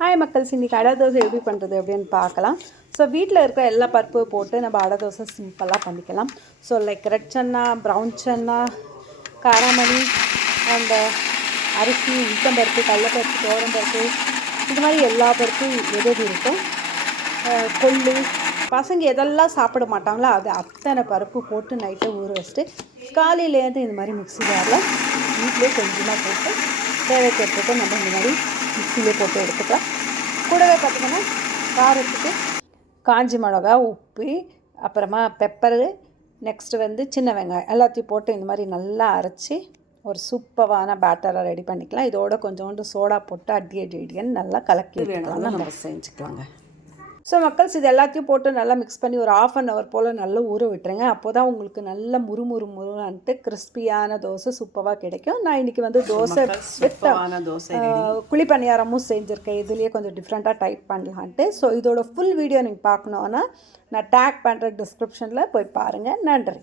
Hi மக்கள்ஸ், இன்றைக்கி அடை தோசை எப்படி பண்ணுறது அப்படின்னு பார்க்கலாம். ஸோ வீட்டில் இருக்க எல்லா பருப்பு போட்டு நம்ம அடை தோசை சிம்பிளாக பண்ணிக்கலாம். So like red chana, brown chana, காராமணி, அந்த அரிசி, உளுத்தம்பருப்பு, கடலைப்பருப்பு, துவரம்பருப்பு, இது மாதிரி எல்லா பருப்பும் எது இருக்கும். கொள்ளு, பசங்க எதெல்லாம் சாப்பிட மாட்டாங்களோ அது அத்தனை பருப்பு போட்டு நைட்டை ஊற வச்சுட்டு காலையிலேருந்து இந்த மாதிரி மிக்ஸி ஜாரில் வீட்டிலே கொஞ்சமாக போட்டு தேவைக்கேற்பட்டு நம்ம இந்த மாதிரி மிக்ஸிலே போட்டு எடுத்துக்கலாம். கூடவே பார்த்திங்கன்னா காரத்துக்கு காஞ்சி மிளகா, உப்பு, அப்புறமா பெப்பரு, நெக்ஸ்ட்டு வந்து சின்ன வெங்காயம் எல்லாத்தையும் போட்டு இந்த மாதிரி நல்லா அரைச்சி ஒரு சூப்பரான பேட்டரை ரெடி பண்ணிக்கலாம். இதோட கொஞ்சோண்டு சோடா போட்டு அடின்னு நல்லா கலக்கி வேணும்னா நம்ம செஞ்சுக்கலாங்க. ஸோ மக்கள்ஸ், இது எல்லாத்தையும் போட்டு நல்லா மிக்ஸ் பண்ணி ஒரு 1/2 hour போல் நல்லா ஊற விட்டுருங்க. அப்போ தான் உங்களுக்கு நல்ல முறுமுறுன்ட்டு கிறிஸ்பியான தோசை சூப்பராக கிடைக்கும். நான் இன்றைக்கி வந்து தோசை குழி பணியாரமும் செஞ்சுருக்கேன். இதுலேயே கொஞ்சம் டிஃப்ரெண்ட்டாக டைப் பண்ணலான்ட்டு. ஸோ இதோட ஃபுல் வீடியோ நீங்கள் பார்க்கணுன்னா நான் டேக் பண்ணுற டிஸ்கிரிப்ஷனில் போய் பாருங்கள். நன்றி.